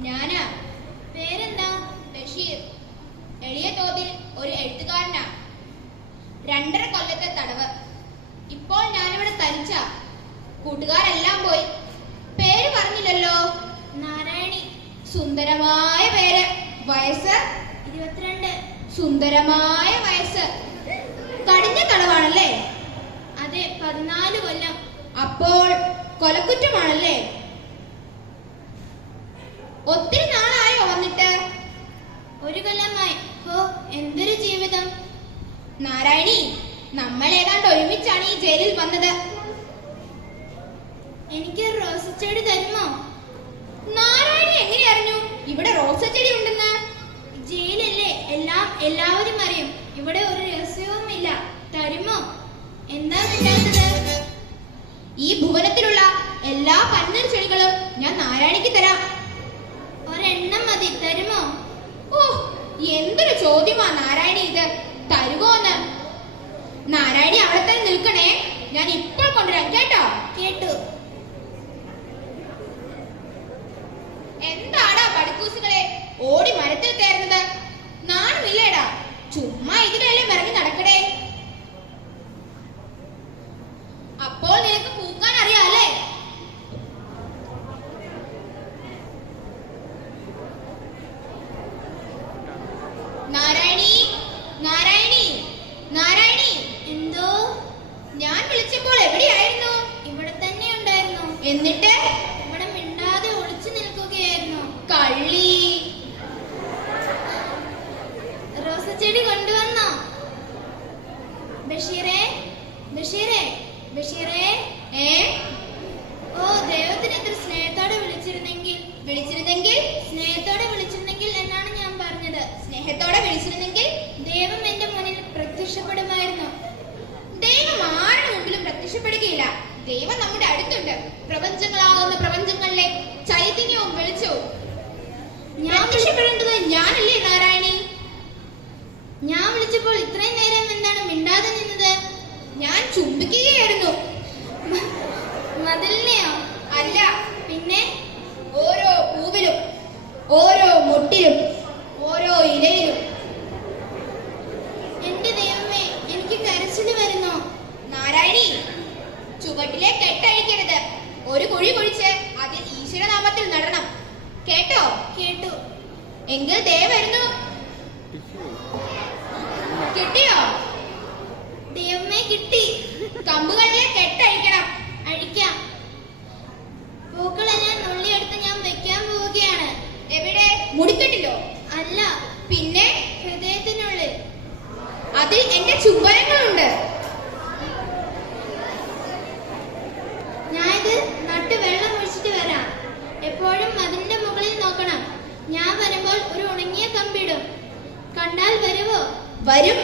ഞാനാ. പേരെന്താ? ബഷീർ. എളിയ തോതിൽ ഒരു എഴുത്തുകാരനാ. രണ്ടര കൊല്ലത്തെ തടവ്. ഇപ്പോൾ ഞാനിവിടെ തനിച്ച. കൂട്ടുകാരെല്ലാം പോയി. പേര് പറഞ്ഞില്ലല്ലോ? നാരായണി. സുന്ദരമായ പേര്. വയസ്സ്? ഇരുപത്തിരണ്ട്. സുന്ദരമായ വയസ്സ്. കടിഞ്ഞ തടവാണല്ലേ? അതെ പതിനാല് കൊല്ലം. അപ്പോൾ കൊലക്കുറ്റമാണല്ലേ? ഒത്തിരി നാളായോ വന്നിട്ട്? ഒരു കൊല്ലമായി. ഓ എന്തൊരു ജീവിതം. നാരായണി നമ്മൾ ഏതാണ്ട് ഒരുമിച്ചാണ് ഈ ജയിലിൽ വന്നത്. എനിക്ക് റോസച്ചെടി തരുമോ? നാരായണി എങ്ങനെ അറിഞ്ഞു? ഇവിടെ റോസച്ചെടി ഉണ്ടെന്ന്. ജയിലല്ലേ എല്ലാം എല്ലാവരും അറിയും. ഇവിടെ ഒരു രഹസ്യവും ഇല്ല തരുമോ? എന്താ വേണ്ടാത്തത് ഈ ഭുവനത്തിലുള്ള എല്ലാ പന്നീർ ചെടികളും ഞാൻ നാരായണിക്ക് തരാം. ഒരെണ്ണം മതി തരുമോ? ഓ എന്തൊരു ചോദ്യമാ നാരായണി ഇത്. തരുമോന്ന് നാരായണി അവിടെ തന്നെ നിൽക്കണേ. ഞാൻ ഇപ്പോൾ കൊണ്ടുവരാം. കേട്ടോ? കേട്ടു. എന്താടാ പടിക്കൂസുകളെ? ഓടി മരത്തിൽ കയറുന്നത് നാണമില്ലേടാ ചുമ്മാ ഇതിലെല്ലാം ഇറങ്ങി നടക്കണേ അപ്പോൾ നിനക്ക് പൂക്കാൻ അറിയാലേ നാരായണി നാരായണി നാരായണി എന്തോ ഞാൻ വിളിച്ചപ്പോൾ എവിടെയായിരുന്നു ഇവിടെ തന്നെ ഉണ്ടായിരുന്നു എന്നിട്ട് ഇവിടെ മിണ്ടാതെ ഒളിച്ചു നിൽക്കുകയായിരുന്നു. കള്ളി. റോസച്ചെടി കൊണ്ടുവന്നോ? ബഷീറേ ബഷീറേ ബഷീറേ ഏ? ഓ ദൈവത്തിന് എത്ര സ്നേഹത്തോടെ വിളിച്ചിരുന്നെങ്കിൽ വിളിച്ചിരുന്നെങ്കിൽ സ്നേഹത്തോടെ വിളിച്ചിരുന്നെങ്കിൽ എന്നാണ് ഞാൻ പറഞ്ഞത്. സ്നേഹത്തോടെ വിളിച്ചിരുന്നെങ്കിൽ ദൈവം എന്റെ മുന്നിൽ പ്രത്യക്ഷപ്പെടുമായിരുന്നു. ദൈവം ആരുടെ മുമ്പിലും പ്രത്യക്ഷപ്പെടുകയില്ല. ദൈവം അടുത്തുണ്ട് പ്രപഞ്ചങ്ങളാകുന്ന പ്രപഞ്ചങ്ങളിലെ ചൈതന്യവും വെളിച്ചവും. ഞാൻ രക്ഷപ്പെടേണ്ടത് ഞാനല്ലേ നാരായണി? ഞാൻ വിളിച്ചപ്പോൾ ഇത്രയും നേരം എന്താണ് മിണ്ടാതെ നിന്നത്? ഞാൻ ചുംബിക്കുകയായിരുന്നു. മതിലിനെയോ? അല്ല പിന്നെ? ഈശ്വരനാമത്തിൽ നടണം. കേട്ടോ? കേട്ടു. എങ്കിൽ ദേ വരുന്നു. കിട്ടിയോ? ദൈവമേ കിട്ടി. കമ്പുകളിലെ കെട്ടഴിക്കണം. അഴിക്കാം. പൂക്കളെല്ലാം നുള്ളിയെടുത്ത് ഞാൻ വെക്കാൻ പോവുകയാണ്. എവിടെ? മുടിക്കെട്ടിലോ? അല്ല പിന്നെ ഹൃദയത്തിനുള്ളിൽ. അതിൽ എന്റെ ചുംബനങ്ങളുണ്ട്. ഞാനിത് എപ്പോഴും മതിലിന്റെ മുകളിൽ നോക്കണം. ഞാൻ വരുമ്പോൾ ഒരു ഉണങ്ങിയ കമ്പിടും. കണ്ടാൽ വരുവോ? വരും.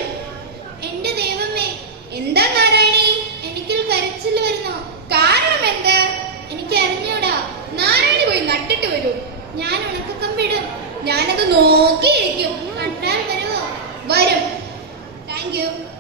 എന്റെ ദൈവമേ എന്താ നാരായണി? എനിക്ക് കരച്ചിൽ വരുന്നു. കാരണം എന്ത്? എനിക്ക് അറിഞ്ഞൂടാ. നാരായണി പോയി നട്ടിട്ട് വരൂ. ഞാൻ ഉണക്ക ഉണക്കക്കമ്പിടും. ഞാനത് നോക്കിയിരിക്കും. കണ്ടാൽ വരുവോ? വരും. Thank you